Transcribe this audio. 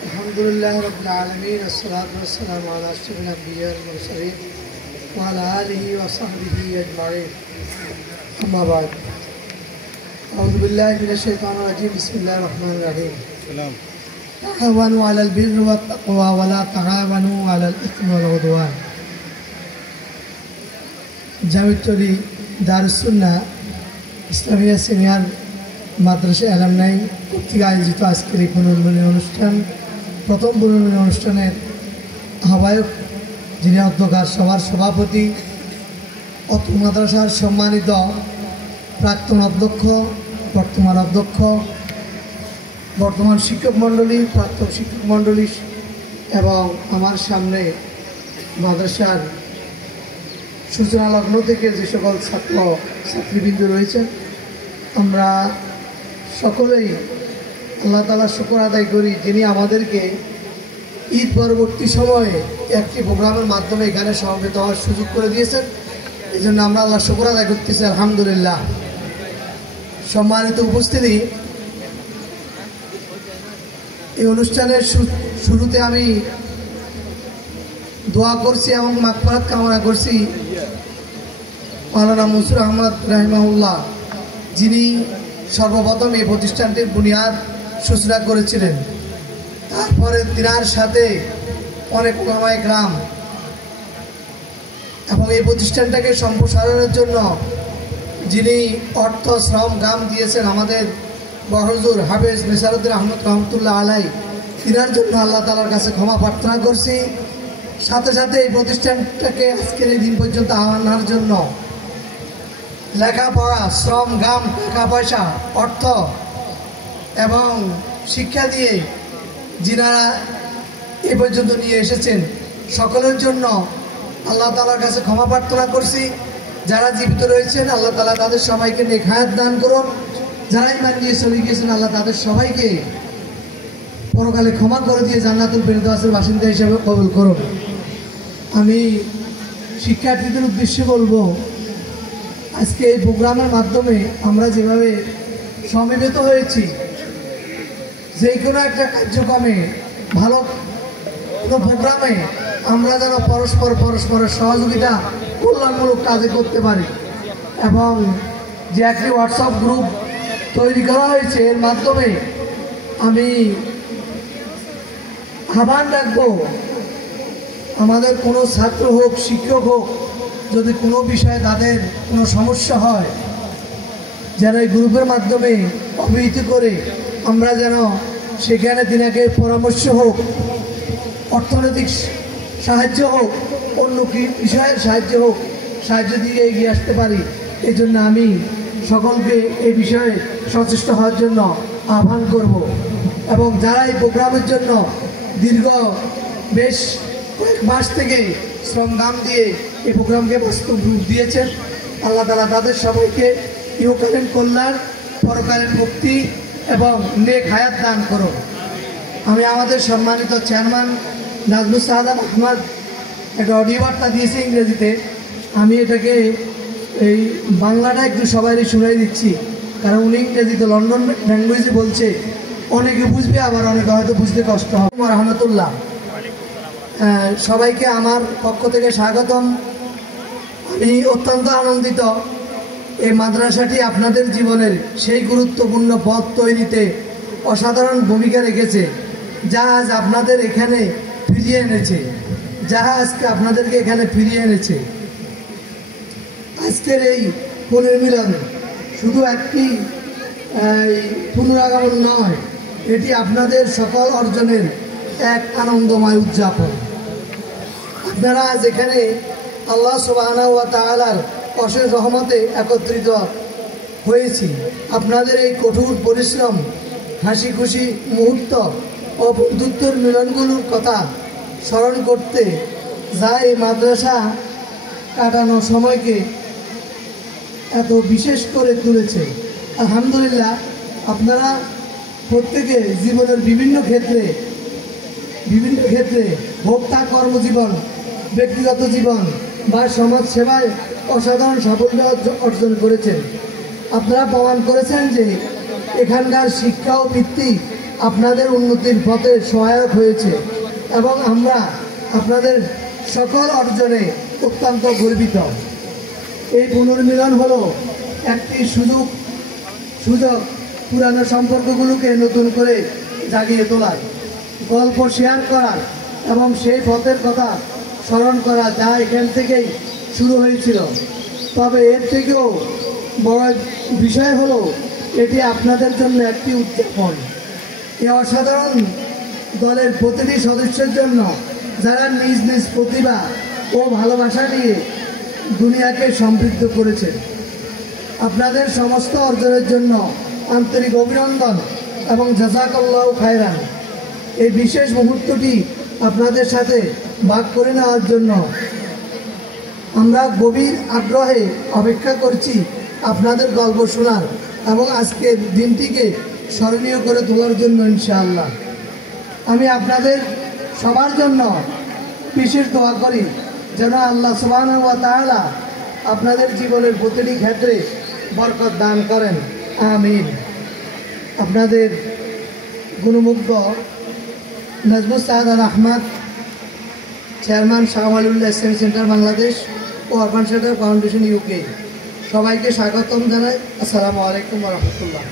अल्हम्दुलिल्लाह रब्बिल आलमीन अस्सलातु वस्सलामु अला अशरफिल अंबिया वल मुरसलीन व अला आलिहि व सहबिहि अजमाइन अम्मा बाद अऊज़ु बिल्लाहि मिनश शैतानिर रजीम बिस्मिल्लाहिर रहमानिर रहीम ताआवनु अलल बिर्रि वत तक़वा व ला ताआवनु अलल इस्मि वल उदवान। জামিউত্তরি দারুস সুন্নাহ ইসলামিয়া সিনিয়র মাদ্রাসা অ্যালামনাই কর্তৃক আয়োজিত আজকের এই পুনর্মিলনী অনুষ্ঠান, প্রথম পুনর্মিলনী অনুষ্ঠানের আহ্বায়ক যিনি অধ্যকার সভার সভাপতি, অত্র মাদ্রাসার সম্মানিত প্রাক্তন অধ্যক্ষ, বর্তমান অধ্যক্ষ, বর্তমান শিক্ষক মণ্ডলী, প্রাক্তন শিক্ষক মণ্ডলী এবং আমার সামনে মাদ্রাসার সূচনা লগ্ন থেকে যে সকল ছাত্র ছাত্রীবৃন্দ রয়েছেন, আমরা সকলেই আল্লাহ তাআলার শুকর আদায় করি যিনি আমাদেরকে ঈদ পরবর্তী সময়ে একটি প্রোগ্রামের মাধ্যমে এখানে সমবেত হওয়ার সুযোগ করে দিয়েছেন। এই জন্য আমরা আল্লাহ শুকর আদায় করতেছি, আলহামদুলিল্লাহ। সম্মানিত উপস্থিতি, এই অনুষ্ঠানের শুরুতে আমি দোয়া করছি এবং মাগফিরাত কামনা করছি মাওলানা মনসুর আহমদ রাহিমাহুল্লাহ, যিনি সর্বপ্রথম এই প্রতিষ্ঠানটির বুনিয়াদ সূচনা করেছিলেন। তারপরে তিনার সাথে অনেক উলামায়ে কেরাম এবং এই প্রতিষ্ঠানটাকে সম্প্রসারণের জন্য যিনি অর্থ শ্রম গাম দিয়েছেন আমাদের বড়হুজুর হাফেজ নেসারউদ্দিন আহমদ রহমতুল্লাহ আলাই, তিনার জন্য আল্লাহ তাআলার কাছে ক্ষমা প্রার্থনা করছি। সাথে সাথে এই প্রতিষ্ঠানটাকে আজকের এই দিন পর্যন্ত আনার জন্য লেখাপড়া, শ্রম গাম, টাকা পয়সা, অর্থ এবং শিক্ষা দিয়ে যিনারা এ পর্যন্ত নিয়ে এসেছেন, সকলের জন্য আল্লাহ তাআলার কাছে ক্ষমা প্রার্থনা করছি। যারা জীবিত রয়েছেন আল্লাহ তাআলা তাদের সবাইকে নেক হায়াত দান করুন, যারা ঈমান নিয়ে চলে গিয়েছেন আল্লাহ তাদের সবাইকে পরকালে ক্ষমা করে দিয়ে জান্নাতুল ফেরদাউসের বাসিন্দা হিসেবে কবুল করুন। আমি শিক্ষার্থীদের উদ্দেশ্যে বলবো, আজকে এই প্রোগ্রামের মাধ্যমে আমরা যেভাবে সমবেত হয়েছি, যে কোনো একটা কার্যক্রমে, ভালো কোনো প্রোগ্রামে আমরা যেন পরস্পরের সহযোগিতা কল্যাণমূলক কাজে করতে পারি এবং যে একটি হোয়াটসঅ্যাপ গ্রুপ তৈরি করা হয়েছে এর মাধ্যমে আমি আহ্বান রাখবো, আমাদের কোনো ছাত্র হোক, শিক্ষক হোক, যদি কোনো বিষয়ে তাদের কোনো সমস্যা হয় যেন এই গ্রুপের মাধ্যমে অবহিত করে আমরা যেন সেখানে তিনাকে পরামর্শ হোক, অর্থনৈতিক সাহায্য হোক, অন্য কি বিষয়ের সাহায্য হোক, সাহায্য দিয়ে এগিয়ে আসতে পারি। এই জন্য আমি সকলকে এই বিষয়ে সচেষ্ট হওয়ার জন্য আহ্বান করব এবং যারা এই প্রোগ্রামের জন্য দীর্ঘ বেশ কয়েক মাস থেকে শ্রমদান দিয়ে এই প্রোগ্রামকে বাস্তব রূপ দিয়েছেন, আল্লাহ তাআলা তাদের সবাইকে ইহকালীন কল্যাণ, পরকালীন মুক্তি এবং নেক হায়াত দান করুন। আমি আমাদের সম্মানিত চেয়ারম্যান নাজমুস সাহাদাত আহমদ একটা অডিও বার্তা দিয়েছি ইংরেজিতে, আমি এটাকে এই বাংলাটা একটু সবাইকে শুনাই দিচ্ছি, কারণ উনি ইংরেজিতে লন্ডন ল্যাঙ্গুয়েজে বলছে, অনেকে বুঝবে আবার অনেকে হয়তো বুঝতে কষ্ট হবে। রহমতুল্লাহ, সবাইকে আমার পক্ষ থেকে স্বাগতম। আমি অত্যন্ত আনন্দিত, এই মাদ্রাসাটি আপনাদের জীবনের সেই গুরুত্বপূর্ণ পথ তৈরিতে অসাধারণ ভূমিকা রেখেছে, যা আজ আপনাদের এখানে ফিরিয়ে এনেছে, আজকের এই পুনর্মিলন শুধু একটি পুনরাগমন নয়, এটি আপনাদের সকল অর্জনের এক আনন্দময় উদযাপন। আপনারা আজ এখানে আল্লাহ সুবহানাহু ওয়া তাআলার অশেষ রহমতে একত্রিত হয়েছি। আপনাদের এই কঠোর পরিশ্রম, হাসি খুশি মুহূর্ত ও বন্ধুত্বের মিলনগুলোর কথা স্মরণ করতে যা এই মাদ্রাসা কাটানো সময়কে এত বিশেষ করে তুলেছে। আলহামদুলিল্লাহ, আপনারা প্রত্যেকে জীবনের বিভিন্ন ক্ষেত্রে হোক তা কর্মজীবন, ব্যক্তিগত জীবন বা সমাজ সেবায় অসাধারণ সাফল্য অর্জন করেছেন। আপনারা প্রমাণ করেছেন যে এখানকার শিক্ষা ও ভিত্তি আপনাদের উন্নতির পথে সহায়ক হয়েছে এবং আমরা আপনাদের সকল অর্জনে অত্যন্ত গর্বিত। এই পুনর্মিলন হলো একটি সুযোগ পুরানো সম্পর্কগুলোকে নতুন করে জাগিয়ে তোলার, গল্প শেয়ার করার এবং সেই পথের কথা স্মরণ করা যা এখান থেকেই শুরু হয়েছিল। তবে এর থেকেও বড় বিষয় হলো এটি আপনাদের জন্য একটি উদযাপন। এই অসাধারণ দলের প্রতিটি সদস্যের জন্য যারা নিজ নিজ প্রতিভা ও ভালোবাসা নিয়ে দুনিয়াকে সমৃদ্ধ করেছে, আপনাদের সমস্ত অর্জনের জন্য আন্তরিক অভিনন্দন এবং জাযাকাল্লাহু খায়রান। এই বিশেষ মুহূর্তটি আপনাদের সাথে ভাগ করে নেওয়ার জন্য আমরা গভীর আগ্রহে অপেক্ষা করছি আপনাদের গল্প শোনার এবং আজকের দিনটিকে স্মরণীয় করে তোলার জন্য ইনশাআল্লাহ। আমি আপনাদের সবার জন্য বিশেষ দোয়া করি যেন আল্লাহ সুবহানাহু ওয়া তাআলা আপনাদের জীবনের প্রতিটি ক্ষেত্রে বরকত দান করেন, আমিন। আপনাদের গুণমুগ্ধ Nazmus Saad Al Ahmed, chairman Shah Waliullah Islamic centre Bangladesh ও আরবান সেন্টার ফাউন্ডেশন UK। সবাইকে স্বাগতম জানাই। আসসালামু আলাইকুম ওয়া রাহমাতুল্লাহ।